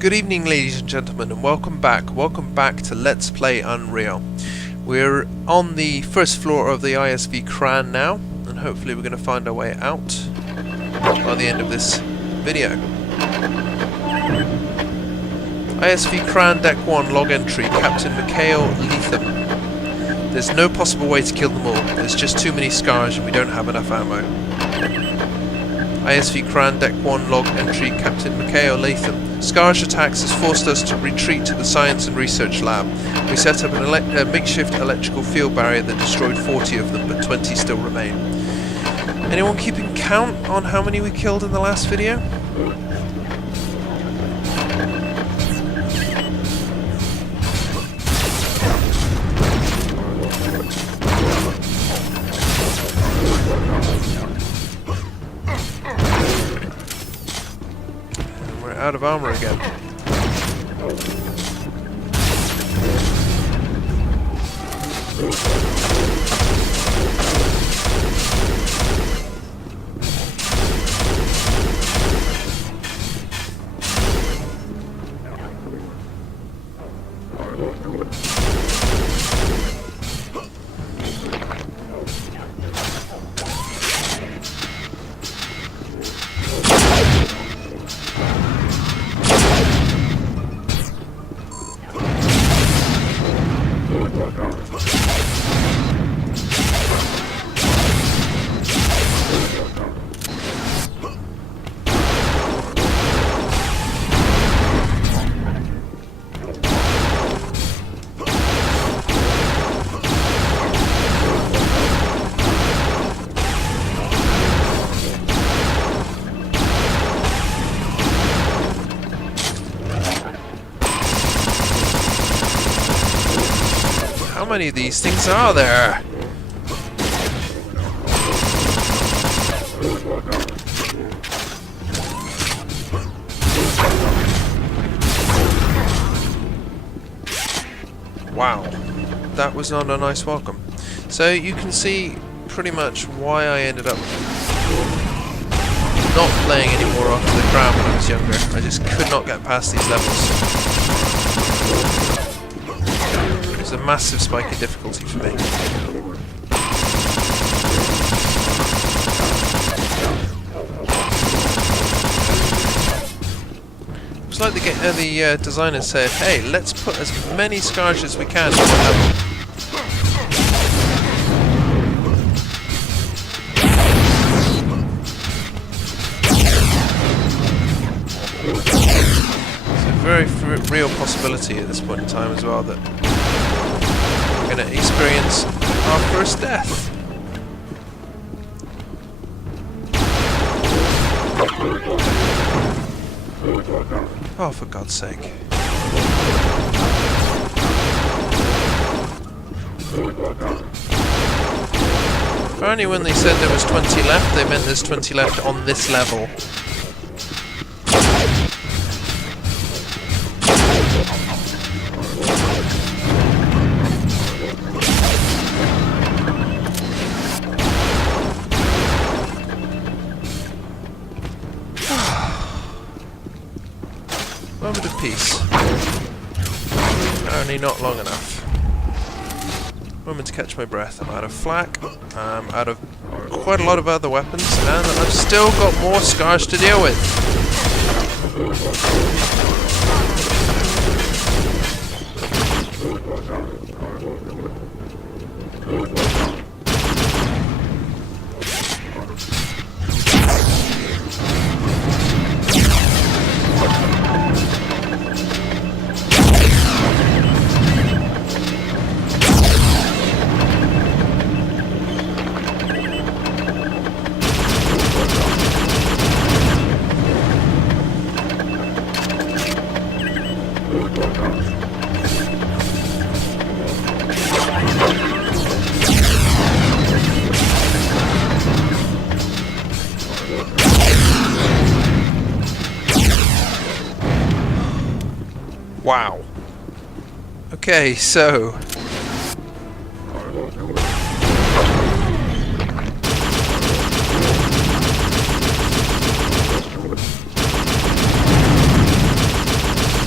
Good evening, ladies and gentlemen, and welcome back. Welcome back to Let's Play Unreal. We're on the first floor of the ISV Kran now, and hopefully we're going to find our way out by the end of this video. ISV Kran Deck 1 log entry, Captain Mikhail Lethem. There's no possible way to kill them all. There's just too many scars and we don't have enough ammo. ISV Kran Deck 1 log entry, Captain Mikhail Lethem. Scar's attacks has forced us to retreat to the science and research lab. We set up a makeshift electrical field barrier that destroyed 40 of them, but 20 still remain. Anyone keeping count on how many we killed in the last video? Out of armor again. How many of these things are there? Wow, that was not a nice welcome. So you can see pretty much why I ended up not playing anymore after the Crown when I was younger. I just could not get past these levels. A massive spike in difficulty for me. It's like the designers said, hey, let's put as many scars as we can on one level. It's a very real possibility at this point in time as well that going to experience our first death. Oh, for God's sake. Apparently when they said there was 20 left, they meant there's 20 left on this level. Moment of peace. Apparently not long enough. Moment to catch my breath. I'm out of flak. I'm out of quite a lot of other weapons, and I've still got more scars to deal with. Wow. Okay, so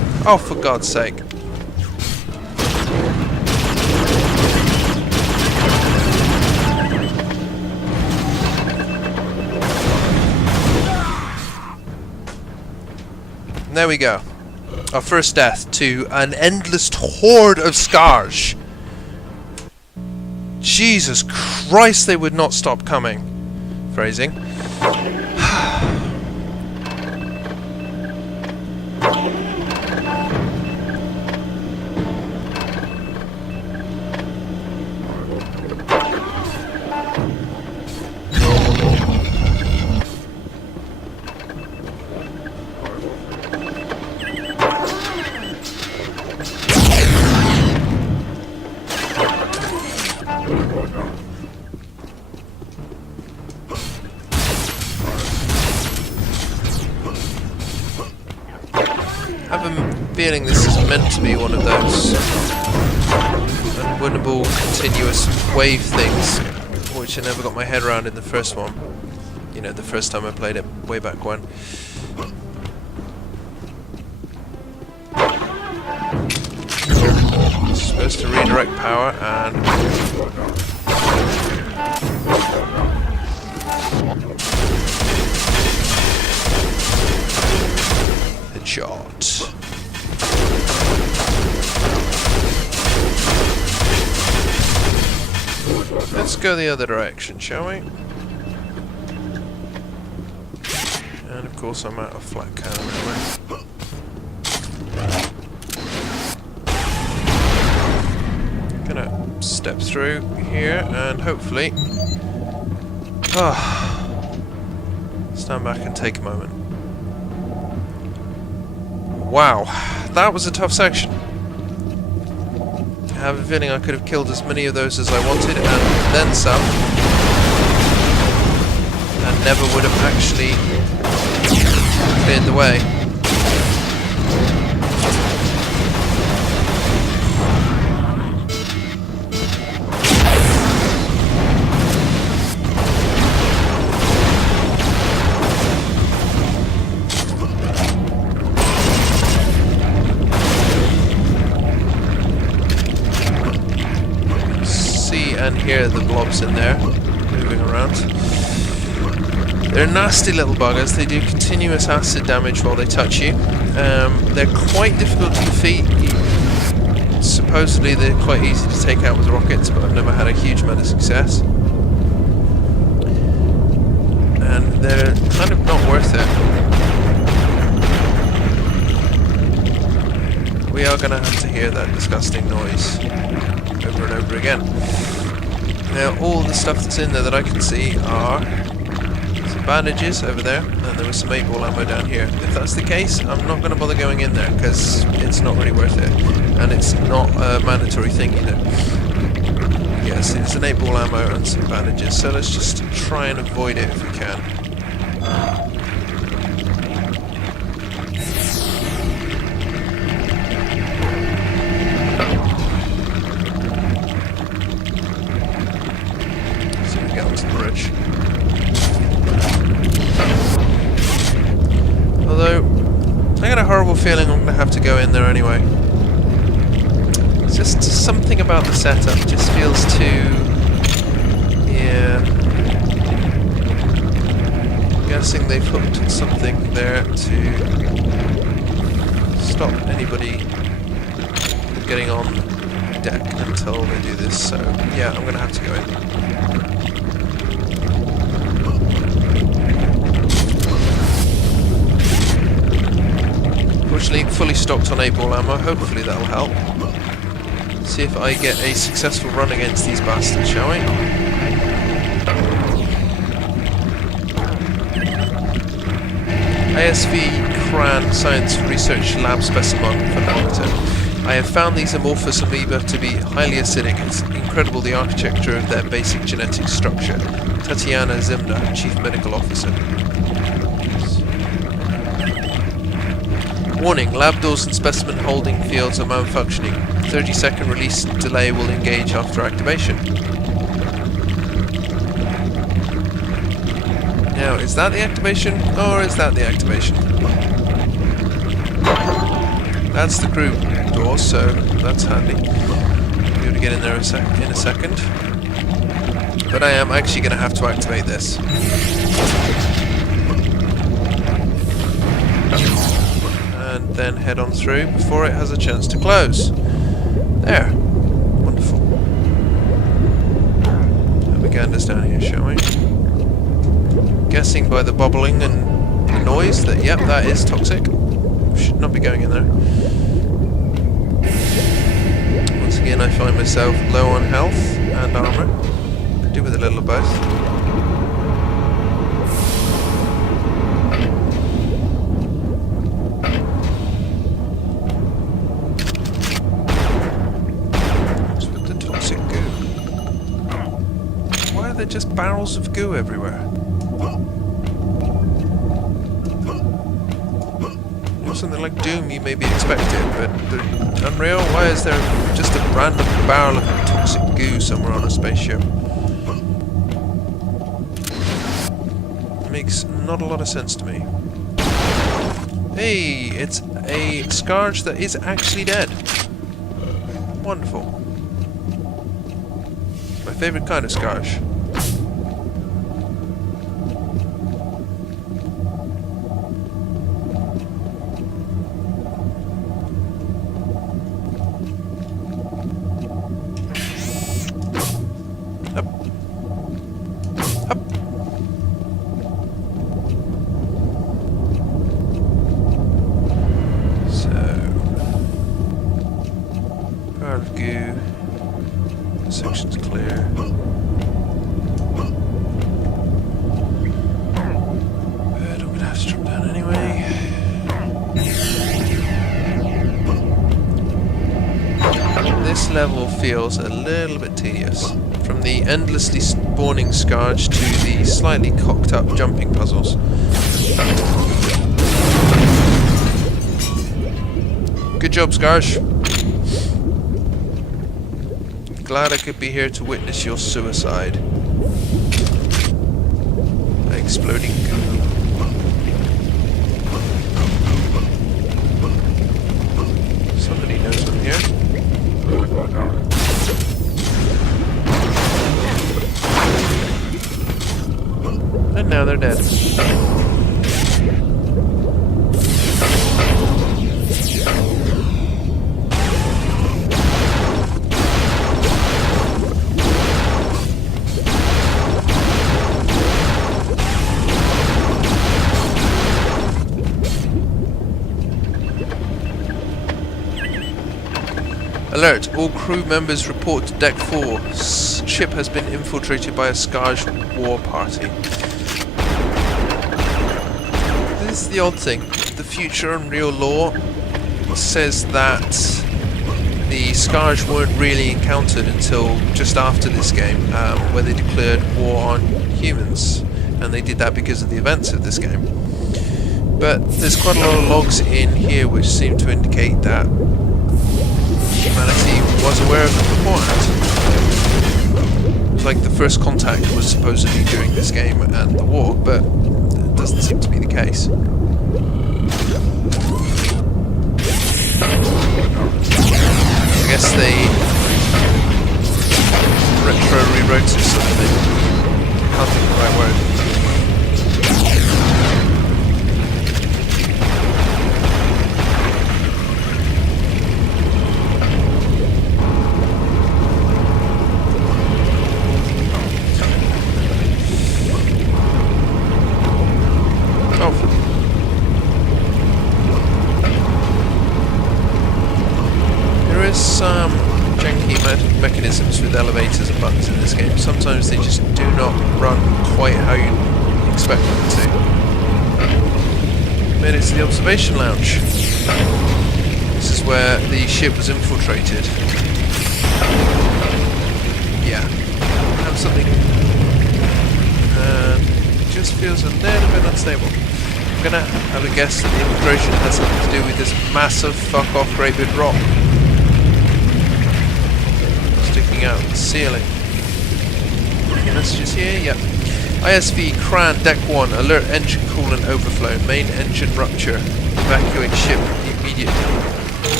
Oh, for God's sake. There we go. Our first death to an endless horde of Scarge. Jesus Christ, they would not stop coming. Phrasing. I have a feeling this is meant to be one of those unwinnable continuous wave things, which I never got my head around in the first one. You know, the first time I played it way back when. It's supposed to redirect power and... Headshot. Let's go the other direction, shall we? And of course I'm out of flat cannon anyway. Gonna step through here and hopefully stand back and take a moment. Wow, that was a tough section. I have a feeling I could have killed as many of those as I wanted, and then some, and never would have actually cleared the way. And hear the blobs in there moving around. They're nasty little buggers. They do continuous acid damage while they touch you. They're quite difficult to defeat. Supposedly they're quite easy to take out with rockets, but I've never had a huge amount of success. And they're kind of not worth it. We are going to have to hear that disgusting noise over and over again. Now, all the stuff that's in there that I can see are some bandages over there, and there was some 8-ball ammo down here. If that's the case, I'm not going to bother going in there, because it's not really worth it. And it's not a mandatory thing either. Yes, it's an 8-ball ammo and some bandages, so let's just try and avoid it if we can. Although, I got a horrible feeling I'm going to have to go in there anyway. It's just something about the setup just feels too... yeah... I'm guessing they've hooked something there to stop anybody from getting on deck until they do this, so yeah, I'm going to have to go in. Fortunately, fully stocked on 8-ball ammo, hopefully that'll help. See if I get a successful run against these bastards, shall we? ISV Kran Science Research Lab Specimen for Hamilton. I have found these amorphous amoeba to be highly acidic. It's incredible the architecture of their basic genetic structure. Tatiana Zimna, Chief Medical Officer. Warning, lab doors and specimen holding fields are malfunctioning. 30-second release delay will engage after activation. Now, is that the activation, or is that the activation? That's the crew door, so that's handy. I'll be able to get in there in a second. But I am actually going to have to activate this. And then head on through before it has a chance to close. There. Wonderful. MegaGames down here, shall we? Guessing by the bubbling and the noise that, yep, that is toxic. Should not be going in there. Once again, I find myself low on health and armour. Could do with a little of both. What's with the toxic goo? Why are there just barrels of goo everywhere? Something like Doom you may be expected, but Unreal, why is there just a random barrel of toxic goo somewhere on a spaceship? It makes not a lot of sense to me. Hey, it's a Scourge that is actually dead. Wonderful. My favourite kind of Scourge. Goo. Section's clear. But I'm gonna have to drop down anyway. This level feels a little bit tedious. From the endlessly spawning Scourge to the slightly cocked up jumping puzzles. Good job, Scourge. Glad I could be here to witness your suicide. By exploding goo. Somebody knows I'm here. And now they're dead. Alert! All crew members report to Deck 4. Ship has been infiltrated by a Scourge war party. This is the odd thing. The future Unreal lore says that the Scourge weren't really encountered until just after this game, where they declared war on humans. And they did that because of the events of this game. But there's quite a lot of logs in here which seem to indicate that humanity was aware of them beforehand. It was like the first contact was supposedly during this game and the war, but it doesn't seem to be the case. I guess they rewrote it or something. I can't think of the right word. Some janky mechanisms with elevators and buttons in this game. Sometimes they just do not run quite how you expect them to. Made it to the observation lounge. This is where the ship was infiltrated. Yeah, have something. It just feels a little bit unstable. I'm gonna have a guess that the infiltration has something to do with this massive fuck off great big rock sticking out of the ceiling. Any messages here? Yep. ISV Kran, Deck 1, alert engine coolant overflow, main engine rupture, evacuate ship immediately.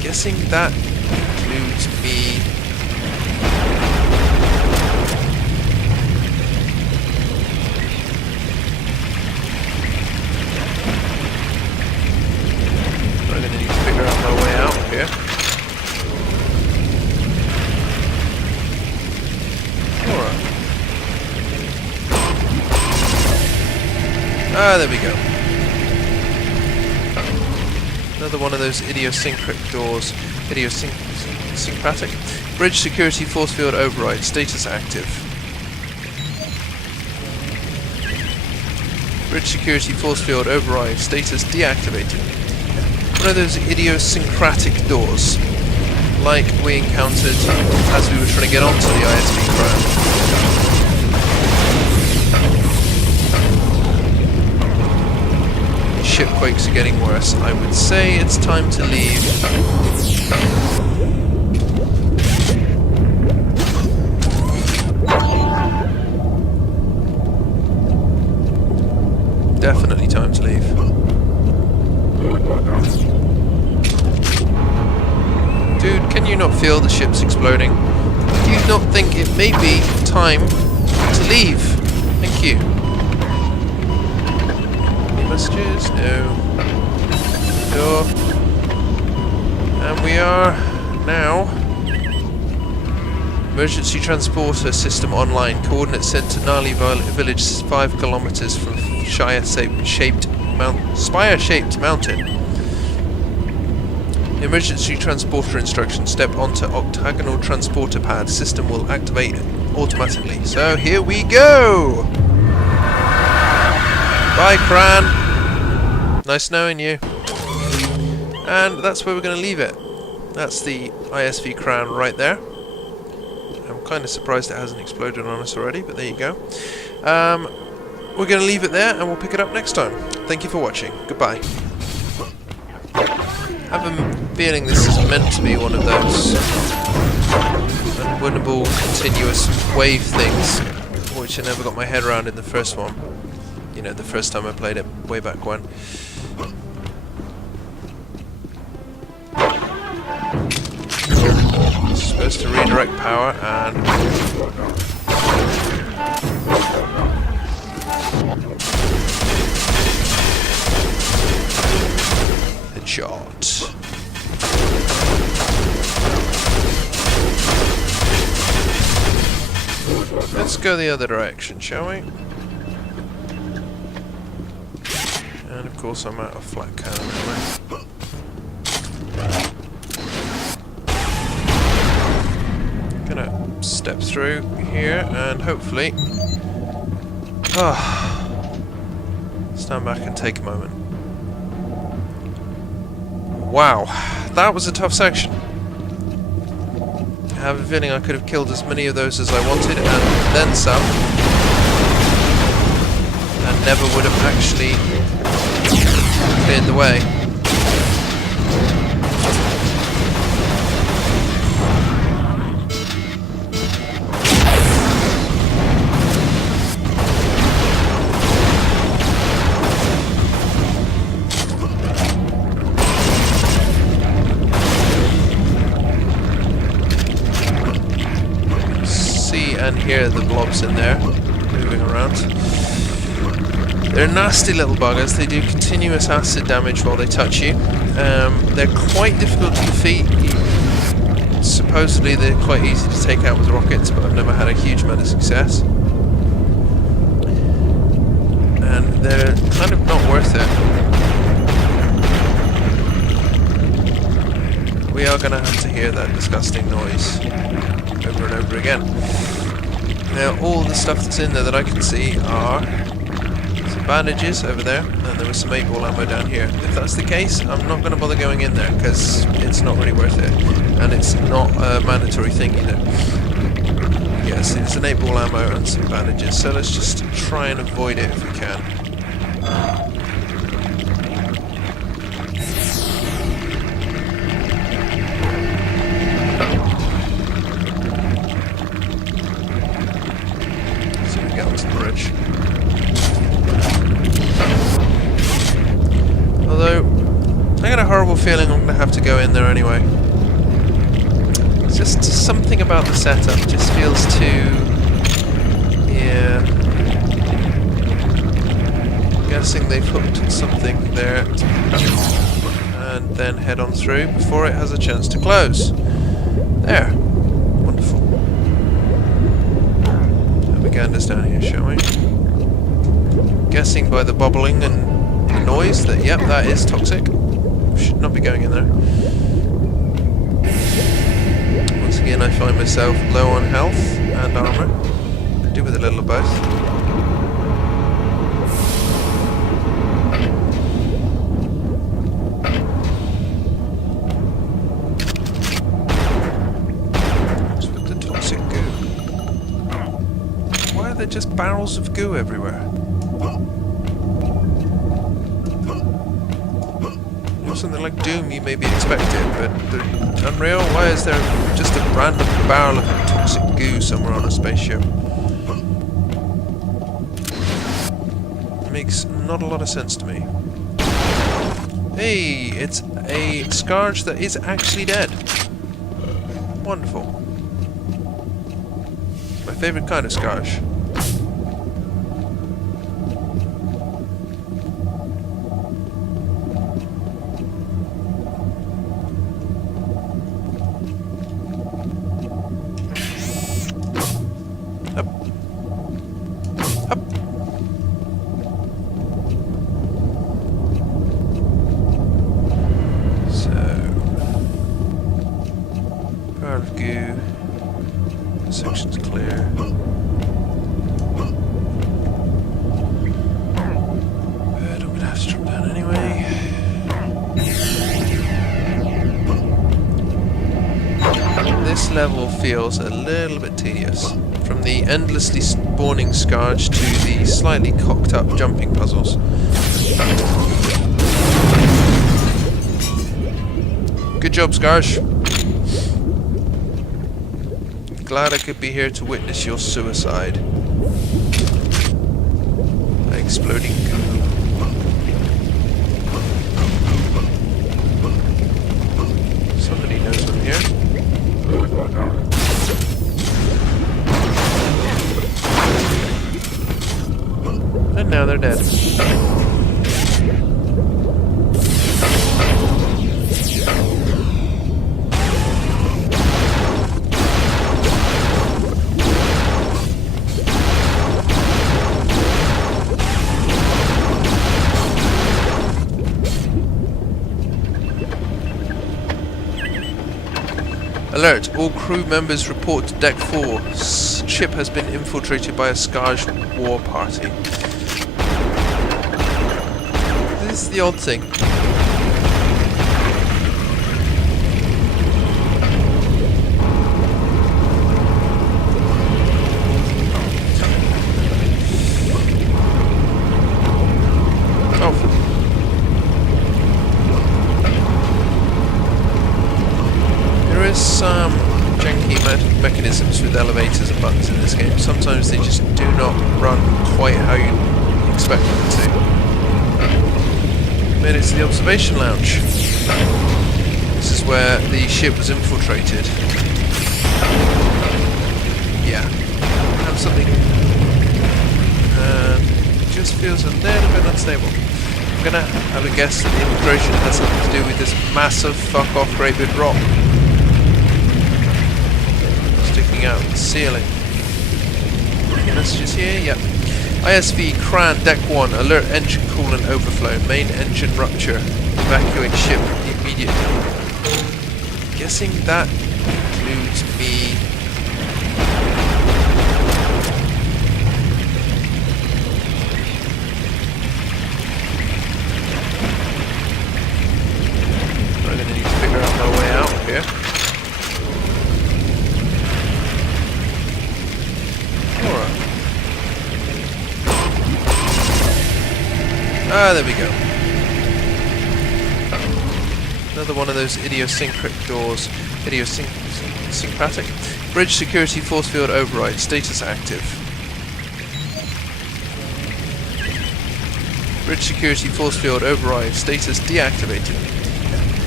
guessing that includes me. I'm going to need to figure out my way out of here. Alright. Ah, there we go. Another one of those idiosyncratic doors. Idiosyncratic? Bridge security force field override. Status active. Bridge security force field override. Status deactivated. One of those idiosyncratic doors. Like we encountered as we were trying to get onto the ISV Kran. Shipquakes are getting worse. I would say it's time to leave. Definitely time to leave. Dude, can you not feel the ship's exploding? Do you not think it may be time to leave? Thank you. Messages? No. Door. And we are now. Emergency transporter system online. Coordinates sent to Nali village 5 kilometers from spire-shaped mountain. Emergency transporter instruction. Step onto octagonal transporter pad. System will activate automatically. So here we go! Bye, Kran! Nice knowing you. And that's where we're going to leave it. That's the ISV Kran right there. I'm kind of surprised it hasn't exploded on us already, but there you go. We're going to leave it there, and we'll pick it up next time. Thank you for watching. Goodbye. I have a feeling this is meant to be one of those unwinnable continuous wave things, which I never got my head around in the first one. You know, the first time I played it, way back when. It's supposed to redirect power and... Headshot. Let's go the other direction, shall we? And of course I'm out of flat cannon anyway. Gonna step through here and hopefully stand back and take a moment. Wow, that was a tough section. I have a feeling I could have killed as many of those as I wanted and then some, and never would have actually cleared the way. See and hear the blobs in there moving around. They're nasty little buggers. They do continuous acid damage while they touch you. They're quite difficult to defeat. Supposedly they're quite easy to take out with rockets, but I've never had a huge amount of success. And they're kind of not worth it. We are going to have to hear that disgusting noise over and over again. Now all the stuff that's in there that I can see are bandages over there, and there was some 8-ball ammo down here. If that's the case, I'm not going to bother going in there because it's not really worth it, and it's not a mandatory thing either. Yes, it's an 8-ball ammo and some bandages, so let's just try and avoid it if we can. See if we get onto the bridge. Although, I got a horrible terrible feeling I'm going to have to go in there anyway. It's just something about the setup just feels too... yeah. I'm guessing they've hooked something there and then head on through before it has a chance to close. There. Wonderful. Navigander's down here, shall we? Guessing by the bubbling and the noise that, yep, that is toxic. Should not be going in there. Once again, I find myself low on health and armour. Could do with a little of both. What's with the toxic goo? Why are there just barrels of goo everywhere? Something like Doom you may be expected, but Unreal, why is there just a random barrel of toxic goo somewhere on a spaceship? It makes not a lot of sense to me. Hey, it's a Scourge that is actually dead. Wonderful. My favourite kind of Scourge. Section's clear. But I'm gonna have to drop down anyway. This level feels a little bit tedious. From the endlessly spawning Scourge to the slightly cocked up jumping puzzles. Good job, Scourge. Glad I could be here to witness your suicide. By exploding goo. Somebody knows I'm here. And now they're dead. Alert! All crew members report to Deck 4. Ship has been infiltrated by a Scourge war party. This is the odd thing. Some janky mechanisms with elevators and buttons in this game. Sometimes they just do not run quite how you expect them to. Made it to the observation lounge. This is where the ship was infiltrated. Yeah. Have something. And it just feels a little bit unstable. I'm gonna have a guess that the infiltration has something to do with this massive fuck off great big rock sticking out the ceiling. Any messages here? Yep. ISV Kran, Deck 1, alert engine coolant overflow, main engine rupture, evacuate ship immediately. Guessing that includes me. I'm going to need to figure out my way out of here. Ah, there we go. Another one of those idiosyncratic doors. Idiosyncratic. Bridge security force field override. Status active. Bridge security force field override. Status deactivated.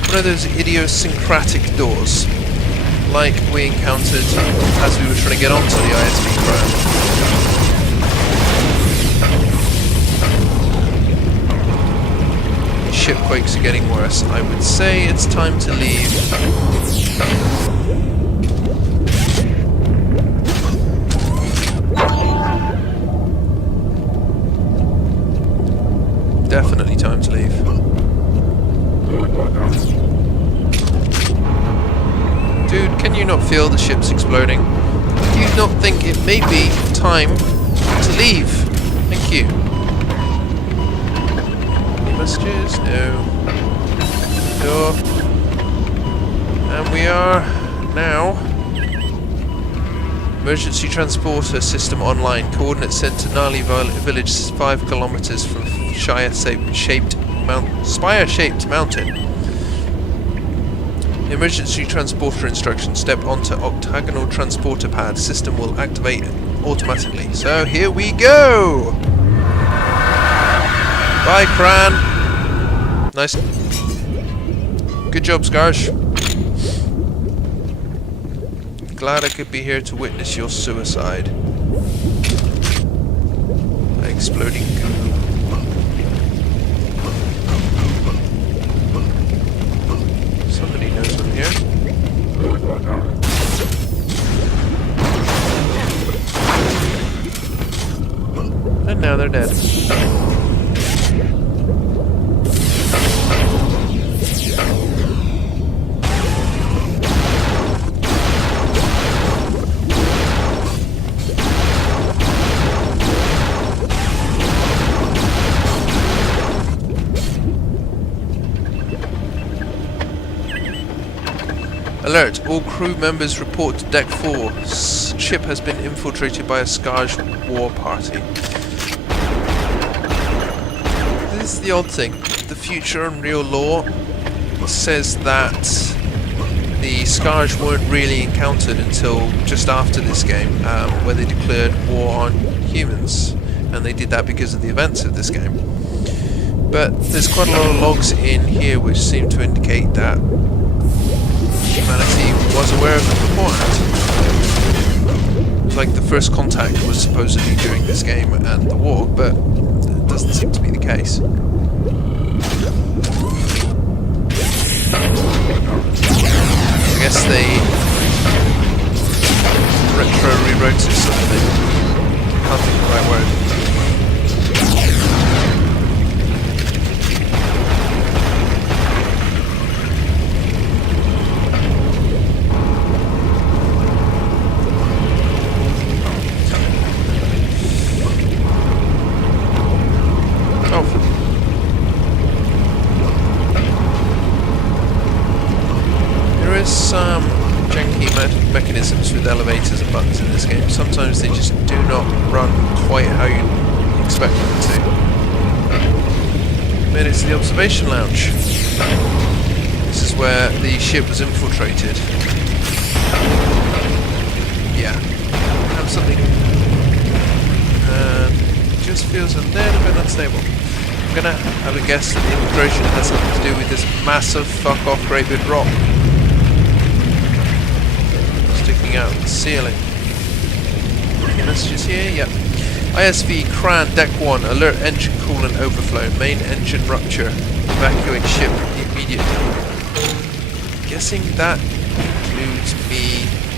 one of those idiosyncratic doors, like we encountered as we were trying to get onto the ISV Kran. Shipquakes are getting worse. I would say it's time to leave. Definitely time to leave. Dude, can you not feel the ship's exploding? Do you not think it may be time to leave? Thank you. Any messages? No. Door. And we are now. Emergency transporter system online. Coordinates sent to Nali village 5 kilometers from spire-shaped mountain. Emergency transporter instructions. Step onto octagonal transporter pad. System will activate automatically. So here we go! Bye, Kran! Nice. Good job, Skarj. Glad I could be here to witness your suicide. Exploding goo. Somebody knows I'm here. And now they're dead. Alert! All crew members report to Deck 4. Ship has been infiltrated by a Skarj war party. This is the odd thing. The future Unreal lore says that the Skarj weren't really encountered until just after this game, where they declared war on humans. And they did that because of the events of this game. But there's quite a lot of logs in here which seem to indicate that humanity was aware of them beforehand. Like the first contact was supposedly during this game and the war, but it doesn't seem to be the case. I guess they retro rewrote it or something. Can't think of the right word. Some janky mechanisms with elevators and buttons in this game. Sometimes they just do not run quite how you expect them to. Made it to the observation lounge. This is where the ship was infiltrated. Yeah. Have something. It just feels a little bit unstable. I'm gonna have a guess that the infiltration has something to do with this massive fuck-off great big rock sticking out of the ceiling. Any messages here? Yep. ISV Kran, Deck 1, alert engine coolant overflow, main engine rupture, evacuate ship immediately. Guessing that includes me